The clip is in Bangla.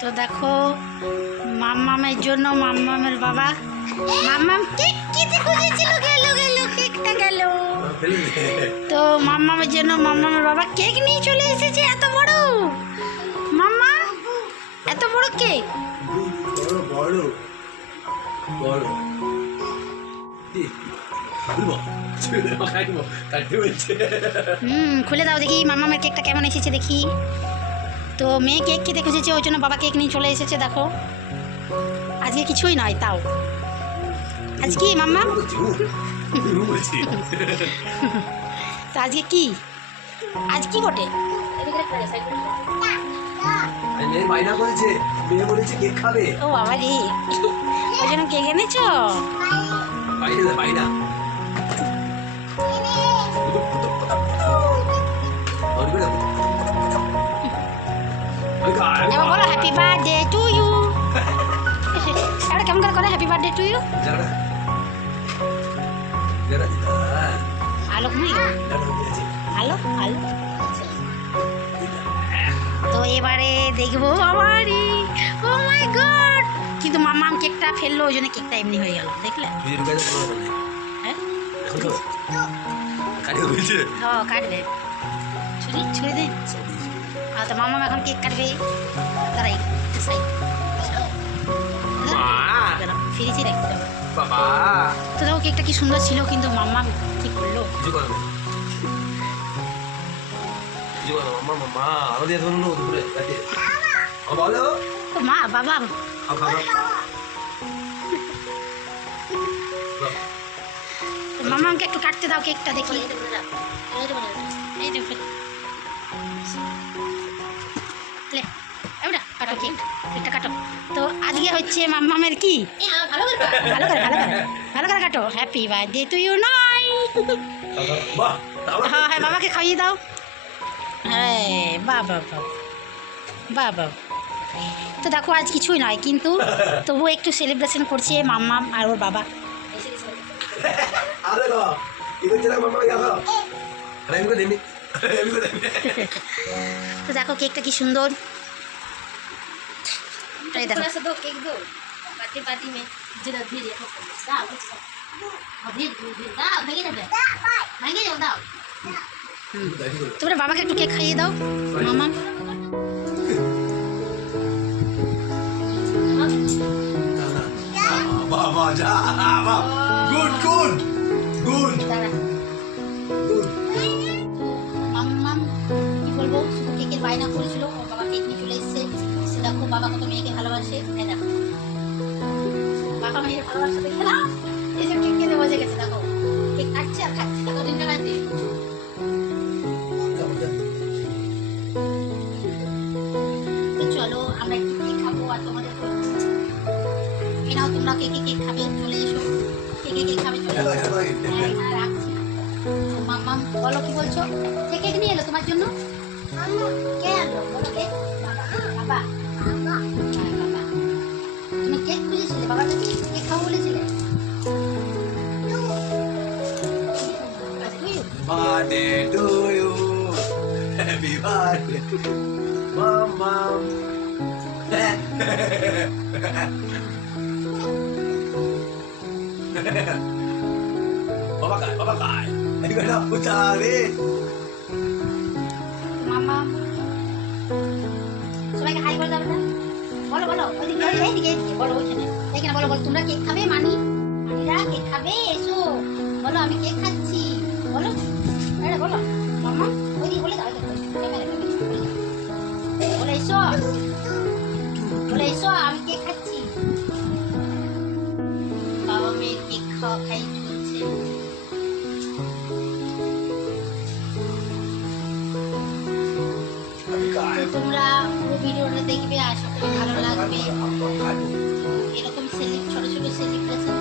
তো দেখো মাম্মামের জন্য মাম্মামের বাবা। মাম্মাম কেক খেতে খুঁজেছিল গেল গেল কেকটা গেল। তো মাম্মামের জন্য মাম্মামের বাবা কেক নিয়ে চলে এসেছে এত বড়। মাম্মা এত বড় কেক। বড় বড়। হুম খুলে দাও দেখি মাম্মামের কেকটা কেমন এসেছে দেখি। তো মেয়ে কেক খেতে খুঁজেছে ওই জন্য বাবা কেক নিয়ে চলে এসেছে দেখো। আজকে কিছুই নয় তাও। আজ কি মাম্মা। তো আজকে কি? আজ কি বটে? মেয়ে বায়না করেছে মেয়ে বলেছে কেক খাবে। ও বাবা রে ওই জন্য কেক এনেছো? বাইরে বাইনা এবার বলো হ্যাপি বার্থডে টু ইউ এবার কেমন করে করে হ্যাপি বার্থডে টু ইউ আলো আলো আলো তো এবারে দেখব বাবারি ও মাই গড কিন্তু মাম্মাম কেকটা ফেলল ওই জন্য কেকটা এমনি হয়ে গেল দেখলে? হ্যাঁ? ও কাটবে। ছুরি ছুরি দিন তো মাম্মাম এখন কেক কাটবে তারাই রাখতে হবে বাবা তো দেখো কেকটা কি সুন্দর ছিল কিন্তু কি করল মামা মামা মা বাবা খাও একটু কাটতে দাও কেকটা দেখি এই এবারে কাটো কাটো। তো আজকে হচ্ছে মাম্মামের কি? ভালো করে ভালো করে ভালো করে কাটো। হ্যাপি বার্থডে টু ইউ নাই হ্যাঁ হ্যাঁ বাবাকে খাইয়ে দাও। হ্যাঁ। বাহ বাহ বাহ তো দেখো আজ কিছুই নয় কিন্তু তবু একটু সেলিব্রেশন করছে মাম্মাম আর ওর বাবা। তো দেখো কেকটা কি সুন্দর। तो ये थोड़ा सा दो एक दो। पाती पाती में जरा धीरे देखो दाव अभी धीरे भागे ना भागे जाओ दाव तुम्हारे बाबा के टुके खाइए दो मामा बाबा जा गुड गुड। गुड। বাবা কত মেয়েকে ভালোবাসে দেখো বাবা মেয়ের ভালোবাসা দেখে না এই যে কেক খেতে বসে গেছে দেখো। কেক কাটছে আর খাচ্ছে দেখো তিনটা কাটছে। তো চলো আমরা একটু কেক খাব আর তোমাদের এই তোমরা কে কে কেক খাবে? চলে এসো। কে কে কেক খাবে? চলে এসো। হ্যাঁ, এখানে রাখছি। মাম্মাম বলো কি বলছো? কে কেক নিয়ে এলো তোমার জন্য? কে আনলো? বলো কে? বাবা হ্যাঁ, বাবা। তুমি কেক খুঁজেছিলে বাবার কাছে কেক খাব বলেছিলে আচ্ছা, তুই? Birthday to you happy birthday মামা বাবা কায় বাবা কায় এই বেটা পুচা বলো বলো বলো, তোমরা কেক খাবে? মানি? মানিরা কেক খাবে? এসো, বলো, আমি কেক খাচ্ছি? তোমরা পুরো ভিডিওটা দেখবে আশা করি ভালো লাগবে। এরকম সেলিপ ছোট ছোট সেলিব্রেশন